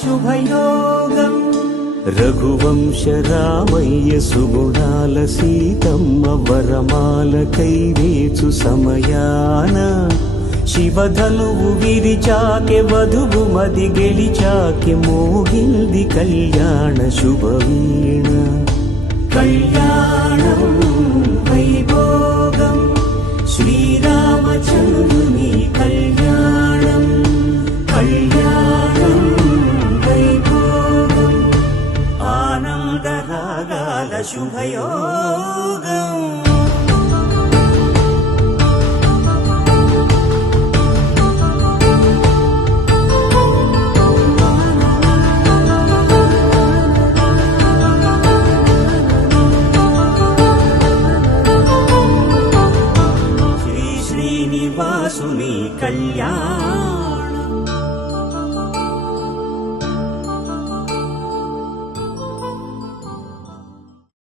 శుభయోగం రఘువంశ రామయ్య సుగుణాల సీతమ్మ వరమాల కైవేచు సమయాన శివధనువు విరిచాకె వధువు మది గెలిచాకె మోగింది కళ్యాణ శుభవీణ కళ్యాణం వైభోగం శ్రీరామచంద్రుని కళ్యాణం కళ్యాణం వైభోగం ఆనందరాగాల శుభయోగం శ్రీనివాసుని కళ్యాణం